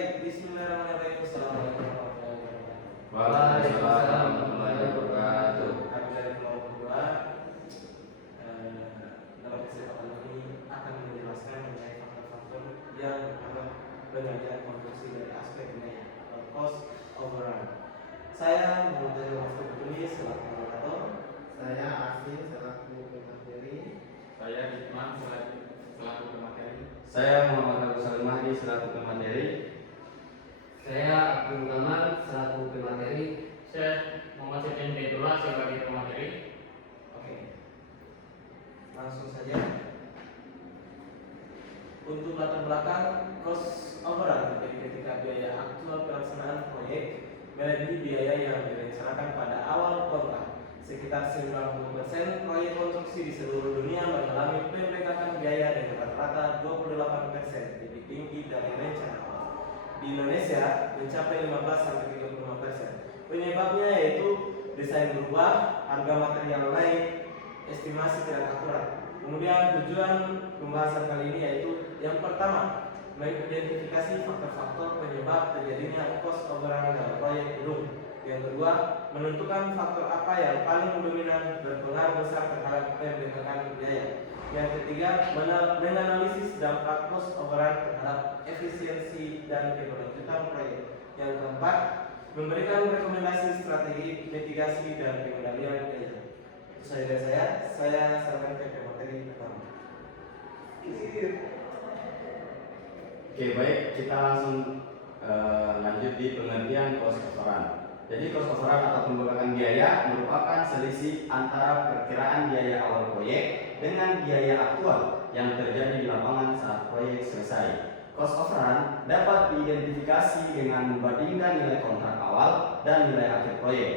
Baik, bismillahirrahmanirrahim. Assalamualaikum warahmatullahi wabarakatuh. Waalaikumsalam warahmatullahi wabarakatuh. Kami dari kelompok 2 dalam kesempatan ini akan menjelaskan mengenai faktor-faktor yang menganggap pengajian konstruksi dari aspek biaya atau cost overrun. Saya Muhammad Waktu Bukuni selaku moderator. Saya Asin selaku pemateri. Saya Hikman selaku pemateri. Saya Muhammad Agus Salim Mahdi selaku pemateri. Saya Abdul Gamal selaku pemateri. Saya Muhammad Setian Baitullah sebagai pemateri. Oke, langsung saja. Untuk latar belakang cost overrun ketika biaya aktual pelaksanaan proyek melebihi biaya yang direncanakan pada awal kontrak. Sekitar 90% proyek konstruksi di seluruh dunia mengalami pembengkakan biaya dengan rata-rata 28% lebih tinggi dari rencana awal. Di Indonesia mencapai 15-35%. Penyebabnya yaitu desain berubah, harga material naik, estimasi tidak akurat. Kemudian tujuan pembahasan kali ini yaitu yang pertama, mengidentifikasi faktor-faktor penyebab terjadinya cost overrun dalam proyek gedung. Yang kedua, menentukan faktor apa yang paling dominan berpengaruh besar terhadap pembengkakan biaya. Yang ketiga, menganalisis dampak cost overrun terhadap efisiensi dan keberlanjutan proyek. Yang keempat, memberikan rekomendasi strategi mitigasi dan pengendalian biaya. Itu saja dari saya sarankan ke materi pertama. Oke, baik, kita langsung lanjut di pengertian cost overrun. Jadi cost overrun atau pembengkakan biaya merupakan selisih antara perkiraan biaya awal proyek dengan biaya aktual yang terjadi di lapangan saat proyek selesai. Cost overrun dapat diidentifikasi dengan membandingkan nilai kontrak awal dan nilai akhir proyek.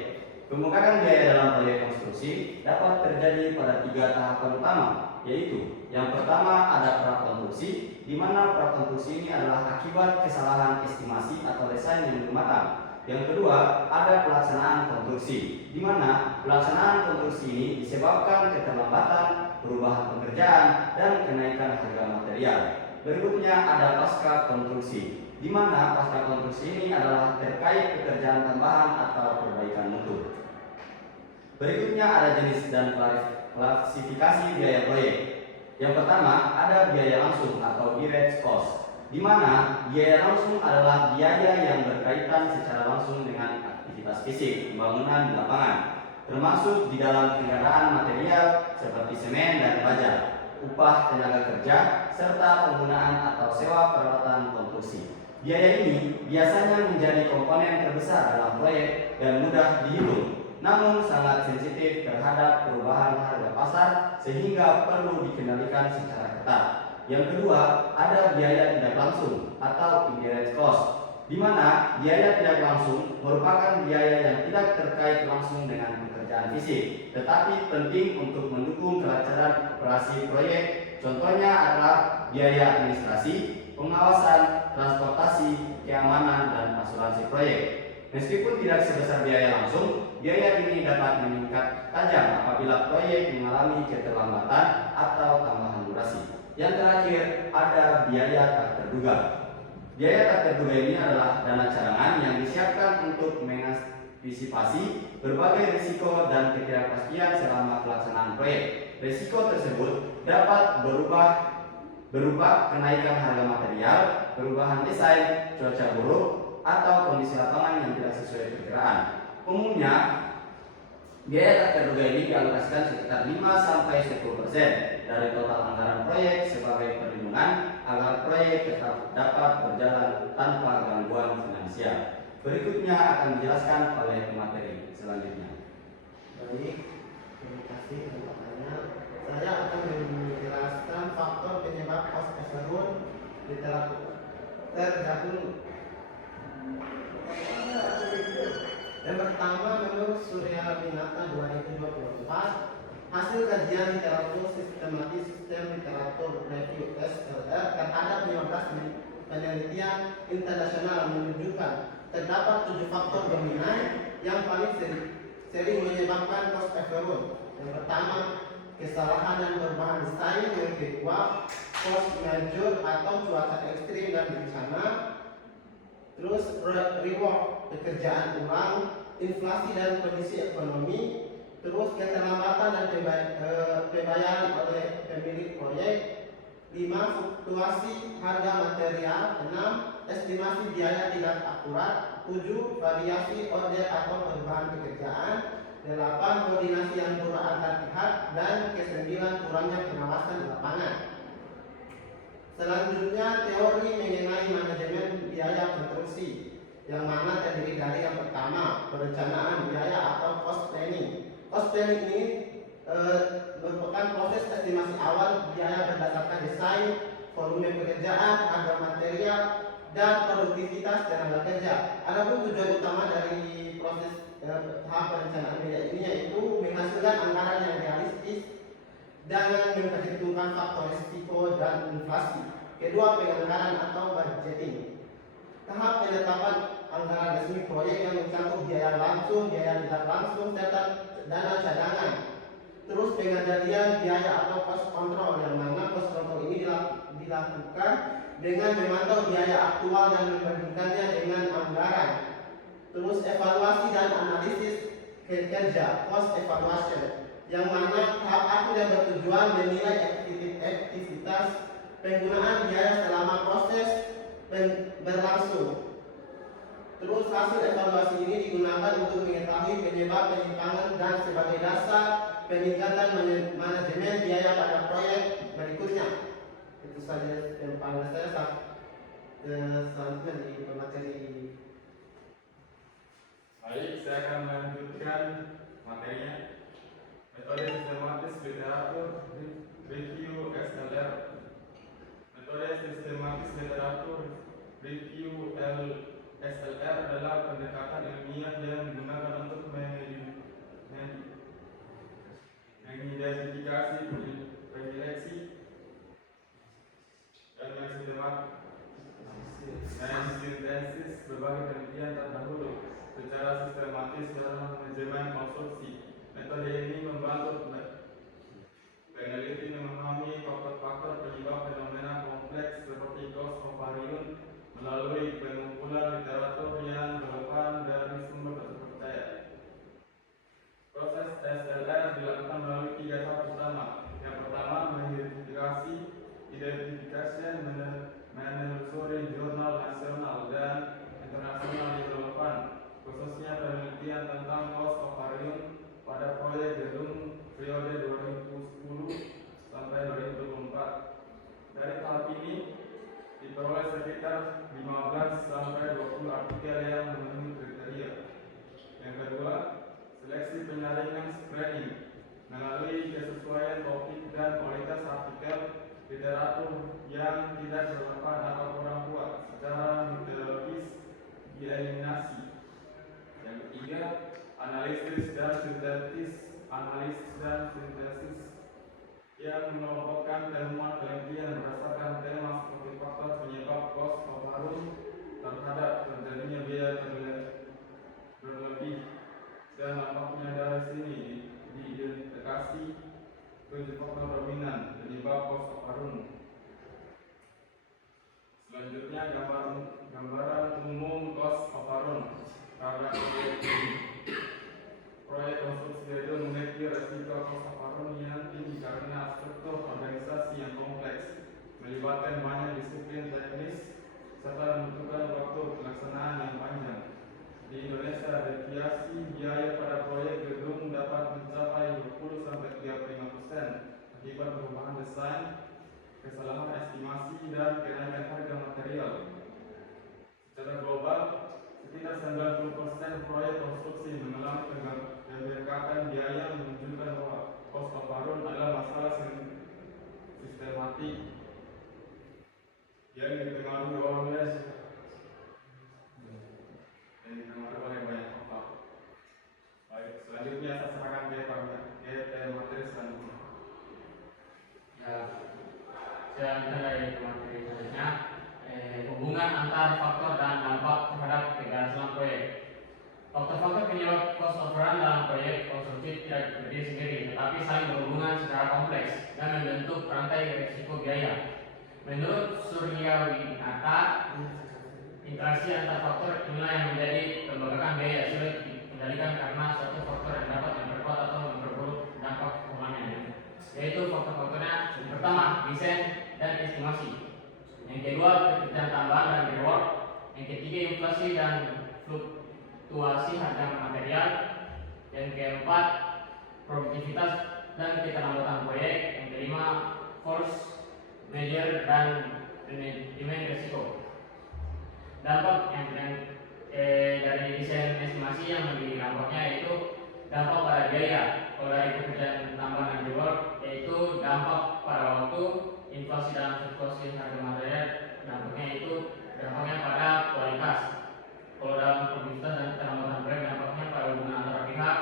Pembengkakan biaya dalam proyek konstruksi dapat terjadi pada 3 tahapan utama, yaitu yang pertama ada prakonstruksi, di mana prakonstruksi ini adalah akibat kesalahan estimasi atau desain yang belum matang. Yang kedua, ada pelaksanaan konstruksi, di mana pelaksanaan konstruksi ini disebabkan keterlambatan, perubahan pekerjaan, dan kenaikan harga material. Berikutnya ada pasca konstruksi, di mana pasca konstruksi ini adalah terkait pekerjaan tambahan atau perbaikan mutu. Berikutnya ada jenis dan klasifikasi biaya proyek. Yang pertama ada biaya langsung atau direct cost, di mana biaya langsung adalah biaya yang berkaitan secara langsung dengan aktivitas fisik pembangunan di lapangan, termasuk di dalam kendaraan material seperti semen dan baja, upah tenaga kerja, serta penggunaan atau sewa peralatan konstruksi. Biaya ini biasanya menjadi komponen terbesar dalam proyek dan mudah dihitung, namun sangat sensitif terhadap perubahan harga pasar sehingga perlu dikendalikan secara ketat. Yang kedua, ada biaya tidak langsung atau indirect cost, di mana biaya tidak langsung merupakan biaya yang tidak terkait langsung dengan pekerjaan fisik, tetapi penting untuk mendukung kelancaran operasi proyek. Contohnya adalah biaya administrasi, pengawasan, transportasi, keamanan, dan asuransi proyek. Meskipun tidak sebesar biaya langsung, biaya ini dapat meningkat tajam apabila proyek mengalami keterlambatan atau tambahan durasi. Yang terakhir ada biaya tak terduga. Biaya tak terduga ini adalah dana cadangan yang disiapkan untuk mengantisipasi berbagai risiko dan ketidakpastian selama pelaksanaan proyek. Risiko tersebut dapat berupa kenaikan harga material, perubahan desain, cuaca buruk, atau kondisi lapangan yang tidak sesuai perkiraan. Umumnya, biaya tak terduga ini dialokasikan sekitar 5-10% dari total anggaran proyek sebagai perlindungan agar proyek tetap dapat berjalan tanpa gangguan finansial. Berikutnya akan dijelaskan oleh pemateri selanjutnya. Baik, terima kasih untuk pertanyaan. Saya akan menjelaskan faktor penyebab cost overrun tergabung. Yang pertama, menurut Surya Winata 2024, hasil kajian literatur sistematis sistem literatur review SLR terhadap 15 penelitian internasional menunjukkan terdapat 7 faktor dominan yang paling sering menyebabkan cost overrun. Yang pertama, kesalahan dan perubahan desain. Yang kedua, force majeure atau cuaca ekstrim dan bencana. terus reward pekerjaan ulang, inflasi dan kondisi ekonomi, terus keterlambatan dan pembayaran oleh pemilik proyek, 5. Fluktuasi harga material, 6. Estimasi biaya tidak akurat, 7. Variasi order atau perubahan pekerjaan, 8. Koordinasi yang buruk antar pihak, dan ke-9. Kurangnya pengawasan di lapangan. Selanjutnya teori mengenai manajemen biaya konstruksi, yang mana terdiri dari yang pertama perencanaan biaya atau cost planning. Cost planning ini merupakan proses estimasi awal biaya berdasarkan desain, volume pekerjaan, harga material, dan produktivitas tenaga kerja. Adapun tujuan utama dari proses tahap perencanaan biaya ini yaitu menghasilkan anggaran yang realistis dengan memperhitungkan faktor risiko dan inflasi. Kedua, penganggaran atau budgeting. Tahap penetapan anggaran resmi proyek yang mencakup biaya langsung, biaya tidak langsung, serta dana cadangan. Terus pengendalian biaya atau cost control, yang mana cost control ini dilakukan dengan memantau biaya aktual dan membandingkannya dengan anggaran. Terus evaluasi dan analisis kerja, cost evaluation, yang mana tahap akhir yang bertujuan menilai aktivitas penggunaan biaya selama proses berlangsung. Terus hasil evaluasi ini digunakan untuk mengetahui penyebab penyimpangan dan sebagai dasar peningkatan manajemen biaya pada proyek berikutnya. Itu saja yang paling saya selanjutnya di materi. Baik, saya akan melanjutkan materinya. Metode sistematis literatur review SLR. Metode sistematis literatur review SLR adalah pendekatan ilmiah yang digunakan untuk mengidentifikasi predileksi dan mensintesis berbagai penelitian terdahulu secara sistematis dalam manajemen konstruksi. Metode ini membantu peneliti memahami faktor-faktor penyebab fenomena kompleks seperti cost ovarium melalui pengumpulan literatur yang relevan dari sumber terpercaya. Proses SLR dilakukan melalui 3 tahap utama. Yang pertama, mengidentifikasi menelusuri jurnal nasional dan internasional yang relevan, khususnya penelitian tentang cost ovarium pada proyek gedung periode 2010 sampai 2024. Dari tahap ini diperoleh sekitar 15 sampai 20 artikel yang memenuhi kriteria. Yang kedua, seleksi penyaringan screening melalui kesesuaian topik dan kualitas artikel literatur yang tidak relevan atau kurang kuat secara metodologis dieliminasi. Yang ketiga, analisis dan sintesis yang mengelompokkan temuan penelitian berdasarkan tema seperti faktor penyebab cost overrun terhadap terjadinya biaya berlebih dan dampaknya dari sini diidentifikasi 7 faktor dominan penyebab cost overrun. Selanjutnya gambaran umum cost overrun karena proyek konstruksi gedung memiliki resiko cost overrun yang tinggi karena struktur organisasi yang kompleks, melibatkan banyak disiplin teknis serta membutuhkan waktu pelaksanaan yang panjang. Di Indonesia, deviasi biaya pada proyek gedung dapat mencapai 20-35% akibat perubahan desain, kesalahan estimasi, dan kenaikan harga material. Secara global, sekitar 90% proyek konstruksi mengalami pembengkakan biaya, menunjukkan bahwa cost overrun adalah masalah sistematik yang dipengaruhi oleh banyak faktor. Baik, selanjutnya saya serahkan ke materi selanjutnya. Ya, selanjutnya dari materi selanjutnya, hubungan antar faktor dan dampak terhadap keberhasilan proyek. Faktor-faktor penyebab cost overrun dalam proyek konstruksi tidak berdiri sendiri, tetapi saling berhubungan secara kompleks dan membentuk rantai risiko biaya. Menurut Suryawinata, interaksi antar faktor inilah yang menjadi pembengkakan biaya sulit dikendalikan karena suatu faktor yang dapat memperkuat atau memperburuk dampak keuangannya, yaitu faktor-faktornya yang pertama desain dan estimasi, yang kedua pekerjaan tambahan dan reward, yang ketiga inflasi dan fluktuasi harga material, yang keempat produktivitas dan keterlambatan proyek, yang kelima force major dan manajemen risiko. Dampak yang dari desain estimasi yang menjadi dampaknya yaitu dampak pada biaya. Kalau dari pekerjaan tambahan dan reward yaitu dampak pada waktu, inflasi dan fluktuasi harga material, dampaknya pada kualitas. Kalau dalam produktivitas dan keterlambatan proyek dampaknya pada hubungan antara pihak,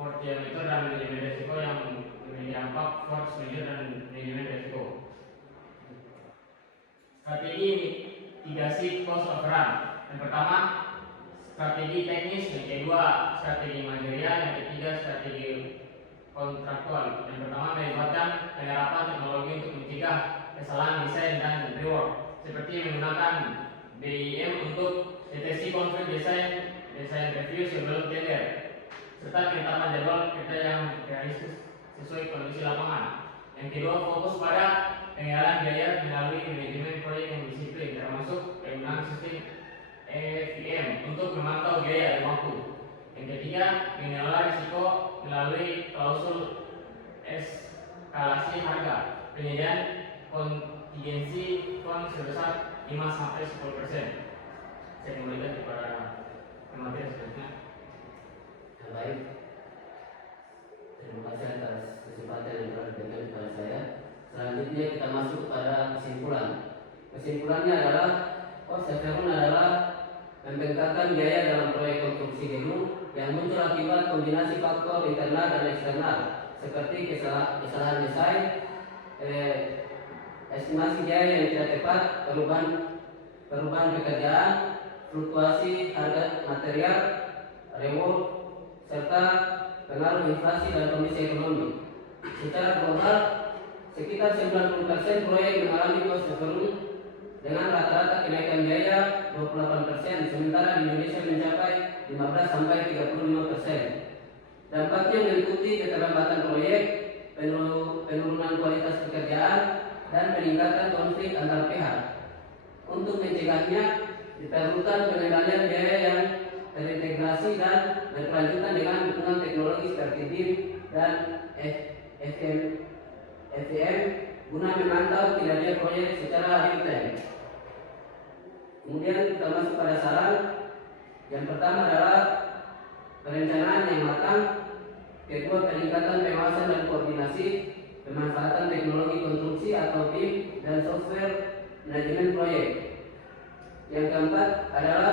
force major dan manajemen risiko yang memiliki dampak force major dan manajemen risiko. Strategi mitigasi cost overrun. Yang pertama strategi teknis, yang kedua strategi manajerial, yang ketiga strategi kontraktual. Yang pertama melibatkan penerapan teknologi untuk mencegah kesalahan desain dan reward, seperti menggunakan BIM untuk deteksi konflik desain review sebelum tender, serta penetapan jadwal kerja yang realistis sesuai kondisi lapangan. Yang kedua fokus pada pengalihan biaya melalui manajemen proyek yang disiplin, termasuk penggunaan sistem EVM untuk memantau biaya dan waktu. Yang ketiga mengelola risiko melalui klausul eskalasi harga, penyediaan kontingensi fund sebesar 5-10%. Saya kembalikan kepada materi selanjutnya. Baik, terima kasih atas kesempatan yang telah diberikan kepada saya. Selanjutnya kita masuk pada kesimpulan. Kesimpulannya adalah cost overrun adalah pembengkakan biaya dalam proyek konstruksi gedung yang muncul akibat kombinasi faktor internal dan eksternal seperti kesalahan desain, estimasi biaya yang tidak tepat, perubahan pekerjaan, fluktuasi harga material, reward, serta pengaruh inflasi dan kondisi ekonomi. Secara global, sekitar 90% proyek mengalami cost overrun dengan rata-rata kenaikan biaya 28%, sementara di Indonesia mencapai 15-35%. Dampaknya meliputi keterlambatan proyek, penurunan kualitas pekerjaan, dan peningkatan konflik antar pihak. Untuk mencegahnya, diperlukan pengendalian biaya yang terintegrasi dan berkelanjutan dengan dukungan teknologi seperti BIM dan FVM guna memantau kinerja proyek secara real time. Kemudian kita masuk pada saran. Yang pertama adalah perencanaan yang matang, kedua peningkatan pengawasan dan koordinasi, pemanfaatan teknologi konstruksi atau BIM dan software manajemen proyek. Yang keempat adalah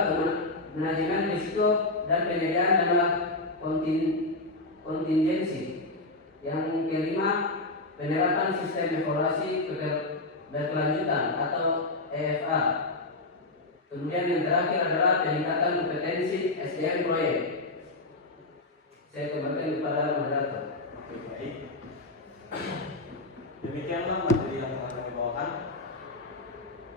manajemen risiko dan penyediaan dana kontingensi. Yang kelima, penerapan sistem evaluasi berkelanjutan atau EFA. Kemudian yang terakhir adalah peningkatan kompetensi SDM proyek. Saya kembalikan kepada moderator. Baik. Demikianlah materi yang telah kami bawakan.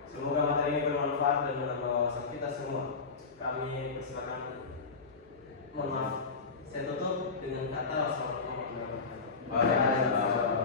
Semoga materi ini bermanfaat dan menambah wawasan kita semua. Kami persilakan. Mohon maaf. Saya tutup dengan kata wassalamualaikum warahmatullahi wabarakatuh. Waalaikumsalam.